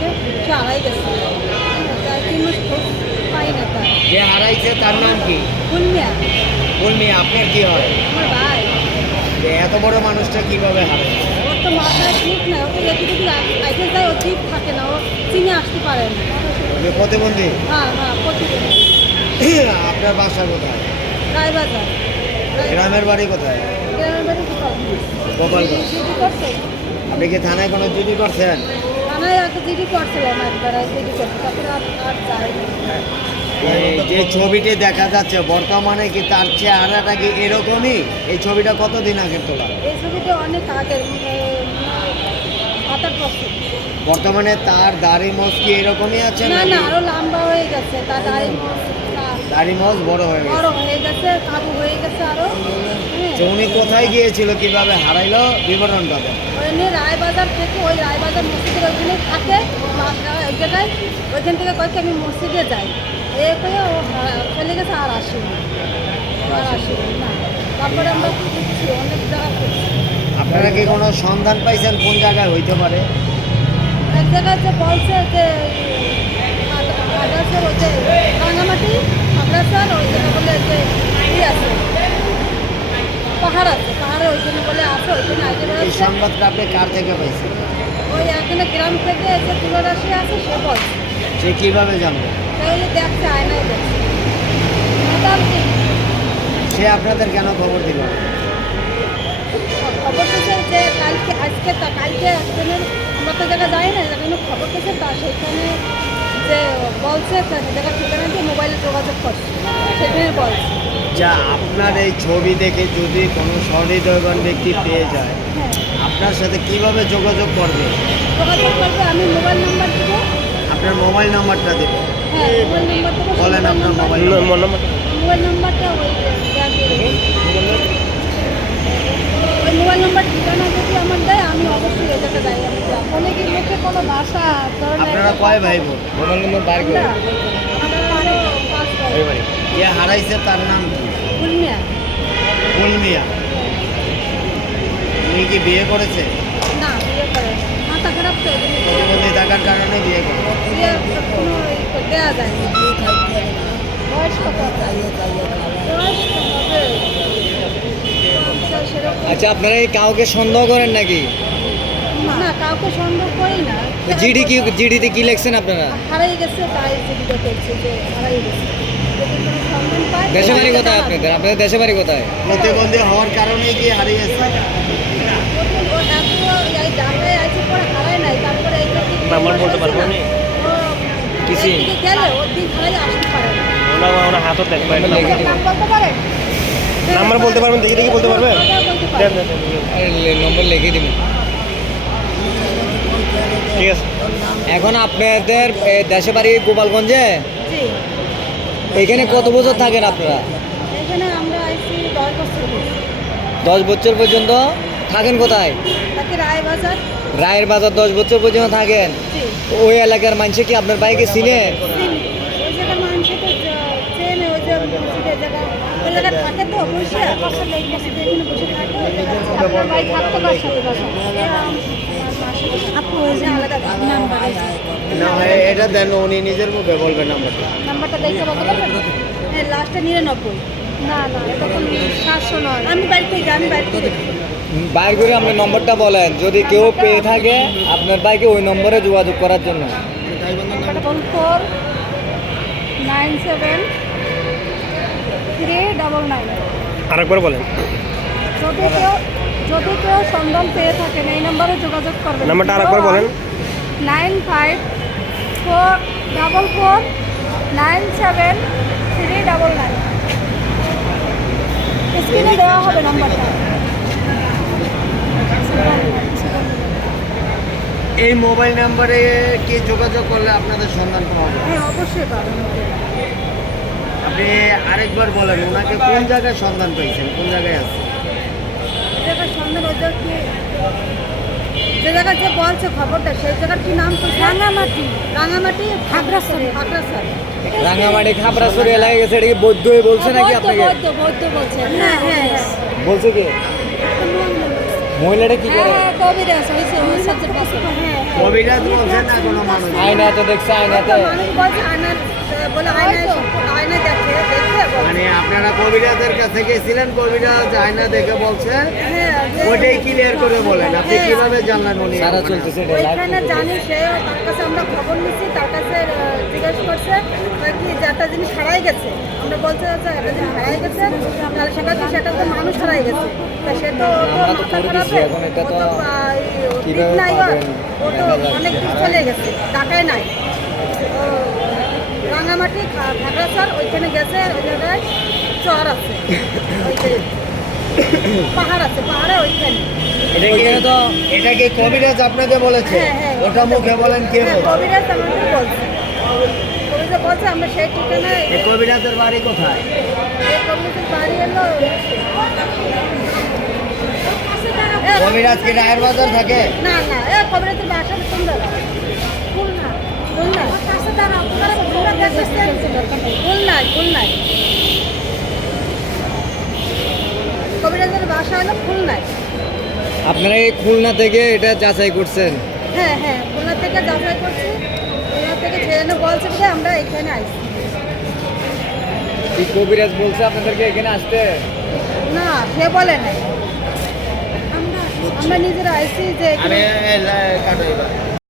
থেকে সে হারাই গেছে। তার খোঁজ পাই না তার। যে হারাইছে তার নাম কি? উর্মি আপনার কি হয়? আমার ভাই। যে এত বড় মানুষটা কীভাবে হারাইছে ওর তো মাথায় ঠিক না ও তো আইতে যায় ও ঠিক থাকে না। ও চিনে আসতে পারে না। যে প্রতিবন্ধী? হ্যাঁ হ্যাঁ আপনার বাসা কোথায়? রায়বাজার। গ্রামের বাড়ি কোথায়? গ্রামের বাড়ি গোপালগঞ্জ আপনি কি থানায় কোনো জিডি করছেন? থানায় একটা জিডি করছিলাম একবার জিডি করছে তারপরে আর আর যাই যে ছবিটি দেখা যাচ্ছে বর্তমানে কি তার চেহারাটা কি এরকমই? এই ছবিটা কতদিন আগের তোলা? এই ছবিটা অনেক আগের সাত বছর। বর্তমানে তার দাড়ি মোজ কি এরকমই আছে না না আরও লম্বা হয়ে গেছে তার দাড়ি দাড়ি মোজ বড় হয়ে গেছে। বড় হয়ে গেছে কাবু হয়ে গেছে আরও। তো উনি কোথায় গিয়েছিল কীভাবে হারাইলো বিবরণটা দেন। ওইখানে রায়বাজার থেকে ওই রায়বাজার মসজিদের ওইখানে থাকে ওই জায়গায়। ওইখান থেকে কয়েক আমি মসজিদে যাই। এ করে ও চলে গেছে আর আসেনি আর আসেনি না। তারপরে আমরা খুঁজছি অনেক জায়গা খুঁজছি আপনারা কি কোনো সন্ধান পাইছেন কোন জায়গায় হইতে পারে? এক জায়গায় যে বলছে যে আড্রাসের ওই যে রাঙামাটি। আড্রাসের ওই জায়গায় বলে যে ই আছে। পাহাড় আছে পাহাড়ে ওইখানে বলে আছে ওইখানে আগে এই বেরোচ্ছে সংবাদটা আপনি কার থেকে পাইছেন? ওই এখানে গ্রাম থেকে যে তুলরাশি আছে সে বলছে। সে কীভাবে জানবে? তাহলে দেখছে আয়নায় দেখছে। মোটামুটি। সে আপনাদের কেন খবর দিল? খবর পেয়েছে যে কালকে আজকে তা কালকে একজনের আমরা তো জায়গা যাই না যেখানে খবর পেয়েছে তা সেখানে যে বলছে তা সে জায়গা দিয়ে মোবাইলে যোগাযোগ করছে। সেখানে বলছে। যা আপনার এই ছবি দেখে যদি কোনো সহৃদয়বান ব্যক্তি পেয়ে যায় হ্যাঁ। আপনার সাথে কীভাবে যোগাযোগ করবে? যোগাযোগ করবে আমি মোবাইল নাম্বার দেবো। আপনার মোবাইল নাম্বারটা দেবে। হ্যাঁ মোবাইল নাম্বার দেবো বলেন আপনার মোবাইল মোবাইল নাম্বারটা ওই দিয়ে। ওই মোবাইল নাম্বার ঠিকানা যদি আমার দেয় আমি অবশ্যই জায়গায় যাই। আমি। অনেকে কোনো ভাষা আপনারা কয় ভাই বোন? মোবাইল নম্বর বার হারাইছে তার নাম কি? উনি কি বিয়ে করেছে? না বিয়ে করে না। মাথা খারাপ তো প্রতিবন্ধী থাকার কারণে বিয়ে করে যায়। আচ্ছা আপনারা এই কাউকে সন্দেহ করেন নাকি? না কাউকে সন্দেহ করি না। জিডি কি জিডিতে কি লিখছেন আপনারা? হারাই গেছে তাই জিডিটা করছে যে হারাই গেছে যদি কোনো সন্ধান পাই দেশে বাড়ি কোথায় আপনাদের? আপনাদের দেশে বাড়ি কোথায়? প্রতিবন্ধী হওয়ার কারণেই কি হারিয়েছে হারায় নাম্বার বলতে পারব না? ওর ওরা হাতও নাম্বার। বলতে নাম্বার বলতে পারবেন দেখি দেখি বলতে নম্বর লিখে ঠিক আছে। এখন আপনাদের দেশে বাড়ি গোপালগঞ্জে? জি। এখানে কত বছর থাকেন আপনারা এখানে আমরা আইছি দশ বছর হয়েছে। দশ বছর পর্যন্ত থাকেন কোথায় রায়বাজার রায়ের বাজার দশ বছর পর্যন্ত থাকেন ওই এলাকার মানুষে কি আপনার বাইকে চিনি। আপু ওই যে আলাদা নাম্বার না হয় এটা দেন উনি নিজের মুখে বলবেন নাম্বারটা নাম্বারটা দেখতে বলতে পারবেন হ্যাঁ লাস্টে নিরানব্বই। না না তখন সাতশো নয়। আমি বাড়ি থেকে আমি বাড়ি থেকে। বাইর করে আপনি নম্বরটা বলেন যদি কেউ পেয়ে থাকে আপনার বাইকে ওই নম্বরে যোগাযোগ করার জন্য। Four nine seven three double nine. আরেকবার বলেন। যদি কেউ যদি কেউ সন্ধান পেয়ে থাকেন এই নম্বরে যোগাযোগ করবেন। নাম্বারটা আরেকবার বলেন। Nine five four double four nine seven three double nine স্ক্রিনে দেওয়া হবে নাম্বারটা এই মোবাইল নাম্বারে কি যোগাযোগ করলে আপনাদের সন্ধান পাওয়া যাবে? হ্যাঁ অবশ্যই পাবেন। আপনি আরেকবার বলেন ওনাকে কোন জায়গায় সন্ধান পেয়েছেন? কোন জায়গায় আছে? জায়গায় সন্ধান ওই কি? যে জায়গায় যে বলছে খবরটা সেই জায়গার কি নাম তো? রাঙামাটি। রাঙামাটি? খাগড়াছড়ি। খাগড়াছড়ি। রাঙামাটি খাবরাসুরি এলাকায় গেছে এটা কি হয়ে বলছে নাকি আপনাকে? বৌদ্ধ বৌদ্ধ বলছে। হ্যাঁ হ্যাঁ। বলছে কি? মহিলাটা কি করে? হ্যাঁ কবিরাজ হয়েছে ওই সবচেয়ে পছন্দ হ্যাঁ কবিরাজ বলছেন না কোনো মানুষ। আয়না তো দেখছে আয়নাতে। মানুষ বলছে আয়নার বলে আয়নায় আপনারা কবিরাজের কাছে গেছিলেন কবিরাজ আয়না দেখে বলছে হ্যাঁ ওইটাই ক্লিয়ার করে বলেন। আপনি কীভাবে জানলেন উনি সারা চলতেছে ওইখানে জানি সে তার কাছে আমরা খবর নিচ্ছি তার কাছে জিজ্ঞেস করছে কি যে একটা জিনিস হারাই গেছে। আমরা বলতে চাচ্ছি একটা জিনিস হারাই গেছে তাহলে সেটা কি সেটা তো মানুষ হারাই গেছে। তা সে তো মাথা খারাপ নাই ও তো অনেক দিন চলে গেছে নাই। ও রাঙামাটি খাগড়াছড় ওইখানে গেছে ওই জায়গায়। চর আছে। পাহাড় আছে পাহাড়ে ওইখানে। এটা তো এটা কি কবিরাজ আপনাকে বলেছে? হ্যাঁ, হ্যাঁ। ওটা মুখে বলেন কে হ্যাঁ, বলছে কবিরাজ আমাকে বলছে। কবিরাজ বলছে আমরা সেই ঠিকানায় কবিরাজের বাড়ি কোথায়? কবিরাজের বাড়ি এলো এ, কবিরাজ কি রায়ের বাজার থাকে? না না এ কবিরাজের বাসা সুন্দর। খুলনা খুলনা। খুলনায় খুলনায়। কবিরাজের বাসা হলো খুলনায়? আপনারা এই খুলনা থেকে এটা যাচাই করছেন? হ্যাঁ হ্যাঁ খুলনা থেকে যাচাই করছি। খুলনা থেকে ছেড়ে বলছে যে আমরা এখানে আসছি কি কবিরাজ বলছে আপনাদেরকে এখানে আসতে? না সে বলে নাই। আমরা নিজেরা আসছি যে এখানে কাটো এবার।